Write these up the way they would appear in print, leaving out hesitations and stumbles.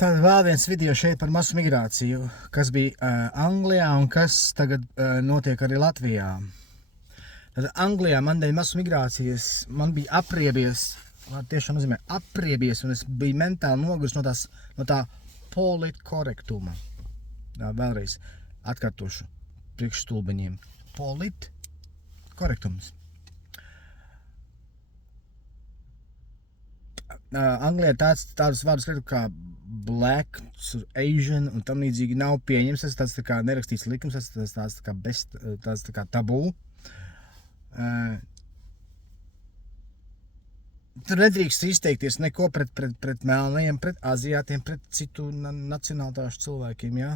Tad vēl viens video šeit par masu migrāciju, kas bija Anglijā un kas tagad notiek arī Latvijā. Tad Anglijā man dēļ masu migrācijas, man bija apriebies, tiešām nozīmē apriebies, un es biju mentāli noguris no tā politkorektuma. Vēlreiz atkārtošu priekš stulbeņiem. Politkorektums. Anglijā tādus vārdus lietu kā black, Asian un tam līdzīgi nav pieņems. Tas tāds tā kā nerakstīts likums, tas tāds tā kā tabū. Tur nedrīkst izteikties neko pret melnajiem, pret aziātiem, pret citu nacionālitāšu cilvēkiem, jā.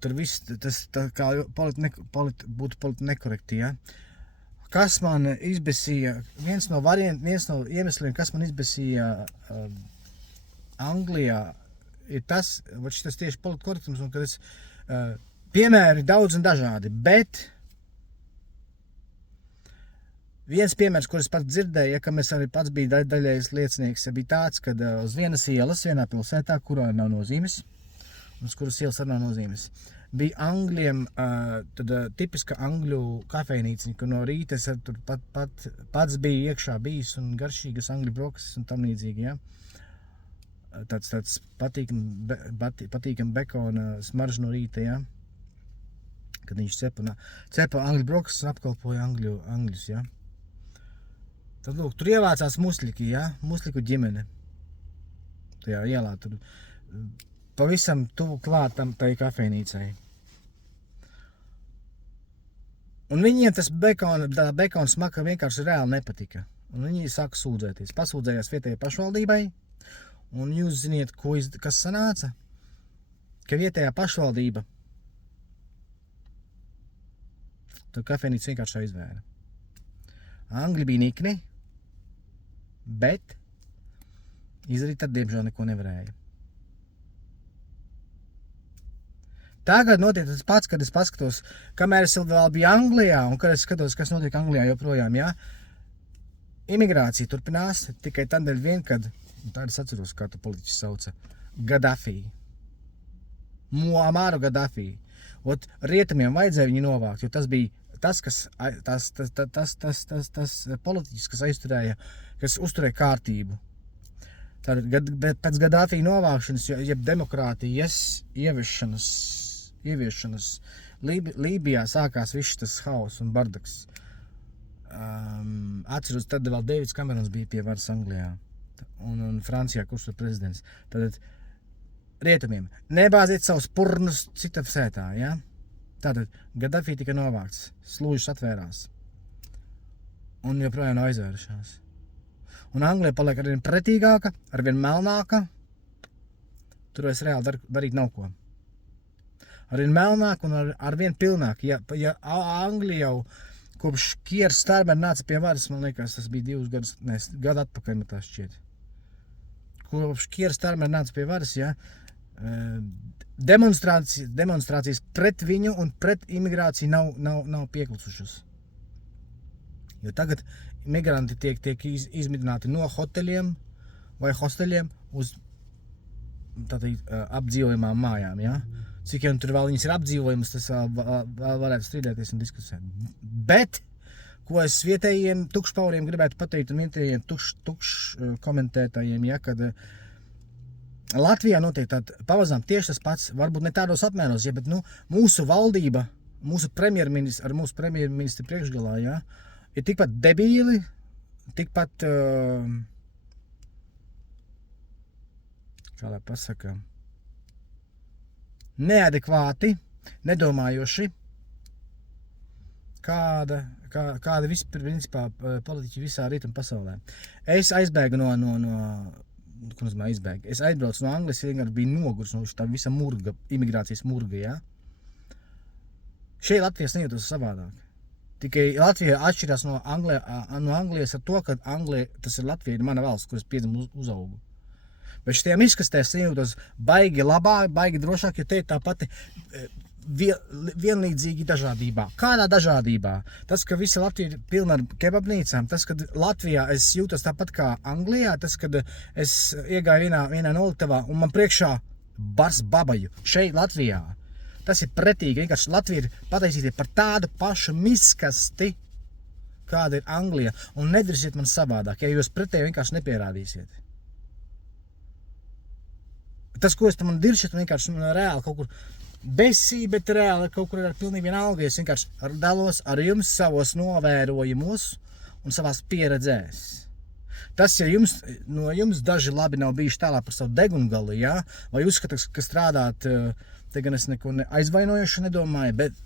Tur viss, tas tā kā būtu politi nekorekti, jā. Kas man izbesīja, viens no iemesliem, kas man izbesīja Anglijā, ir tas tieši politkorektums, un kad es piemēri daudz un dažādi, bet viens piemērs, kur es pats dzirdēju, kam es arī pats biju daļējs liecinieks, bija tāds, kad uz vienas ielas, vienā pilsētā, kurā nav nozīmes, un uz kuras ielas arī nav nozīmes, bija Angļiem tipiska Angļu kafejnīciņa, kur no rīta es tur pats biju iekšā bijis un garšīgas Angļu brokastis un tam līdzīgi, ja? Tāds patīkam bekona smarža no rīta, ja? Kad viņš cepa Angļu brokastis un apkalpoja Angļus, ja? Tad, lūk, tur ievācās musļiki, ja? Musļiku ģimene. Tajā ielā tur pavisam tuvu klātam tai kafejnīcai. Un viņiem tas bekona smaka vienkārši reāli nepatika. Un viņi sāka sūdzēties. Pasūdzējās vietējai pašvaldībai. Un jūs ziniet, kas sanāca? Ka vietējā pašvaldība to kafejnīcu vienkārši aizvēra. Angļi bija nikni, bet izdarīt tad, diemžēl, neko nevarēja. Tagad notiek tas pats, kad es paskatos, kamēr es vēl biju Anglijā, un kad es skatos, kas notiek Anglijā joprojām, jā. Imigrācija turpinās tikai tādēļ vien, kad, un tā es atceros, kā tu politiķis sauca, Gaddafi. Muamaru Gaddafi. Rietumiem vajadzēja viņu novākt, jo tas bija tas politiķis, kas aizturēja, kas uzturēja kārtību. Tātad pēc Gaddafi novākšanas, jeb demokrātijas ieviešanas Lībijā sākās viss tas haoss un bardaks. Atceros, tad vēl Deivids Kamerons bija pie varas Anglijā un Francijā, kurš tur prezidents. Tātad rietumiem nebāziet savus purnus cita sētā, ja? Tātad Gaddafi tika novākts, slūžas atvērās un joprojām nav aizvērušās. Un Anglija paliek arvien pretīgāka, arvien melnāka. Tur vairs reāli darīt nav ko. Arvien melnāk un arvien pilnāk. Ja Anglija jau kopš Kiera Starmera nāca pie varas, man liekas, tas bija 2 gadu atpakaļ, man tā šķiet. Kopš Kiera Starmera nāca pie varas, ja, demonstrācijas pret viņu un pret imigrāciju nav pieklusušas. Jo tagad migranti tiek izmidināti no hoteļiem vai hosteļiem uz apdzīvojumām mājām, ja? Cik jau tur vēl viņas ir apdzīvojumas, tas vēl varētu strīdēties un diskusēt. Bet, ko es vietējiem tukšpauriem gribētu pateikt un vietējiem komentētājiem, ja, kad Latvijā notiek pamazām tieši tas pats, varbūt ne tādos apmēros, ja, bet mūsu valdība, mūsu premjerministri priekšgalā, ja, ir tikpat debīli, tikpat, kā lai pasaka, neadekvāti, nedomājoši, kāda principā politiķi visā rietumu pasaulē. Es aizbēgu Es aizbraucu no Anglijas, vienkārši biju noguris no tā visa murga, imigrācijas murga, ja? Šeit Latvijas nejūtos savādāk. Tikai Latvija atšķirās no Anglijas ar to, ka Anglija, tas ir Latvija, ir mana valsts, kuras piedzimu uzaugu. Bet šitiem izkastēs nejūtos baigi labāk, baigi drošāk, jo te ir tā pati vienlīdzīgi dažādībā. Kādā dažādībā? Tas, ka visa Latvija ir pilna ar kebabnīcām, tas, ka Latvijā es jūtos tāpat kā Anglijā, tas, kad es iegāju vienā noliktavā un man priekšā bars babaju šeit Latvijā. Tas ir pretīgi, vienkārši Latvija ir pataisīta par tādu pašu miskasti, kāda ir Anglija, un nedarīsiet man savādāk, ja jūs pretēji vienkārši nepierādīsiet. Tas, ko es tam diršat, vienkārši reāli kaut kur besī, bet reāli kaut kur ir pilnīgi vienalga. Es vienkārši dalos ar jums savos novērojumos un savās pieredzēs. Tas, ja no jums daži labi nav bijuši tālāk par savu degungali, ja? Vai uzskata, ka strādāt, te gan es neko aizvainojuši nedomāju, bet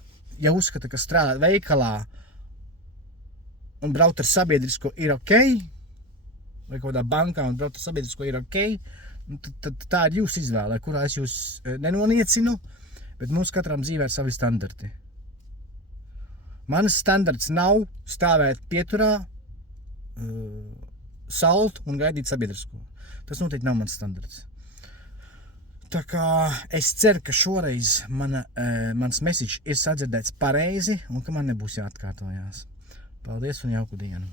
ja uzskata, ka strādāt veikalā un braukt ar sabiedrisko ir ok, vai kaut kādā bankā un braukt ar sabiedrisko ir ok, tad tā ir jūsu izvēle, kurā es jūs nenoniecinu, bet mums katram dzīvē ir savi standarti. Mans standarts nav stāvēt pieturā, salt un gaidīt sabiedrisko. Tas noteikti nav mans standarts. Tā kā es ceru, ka šoreiz mans message ir sadzirdēts pareizi un ka man nebūs jāatkārtojās. Paldies un jauku dienu!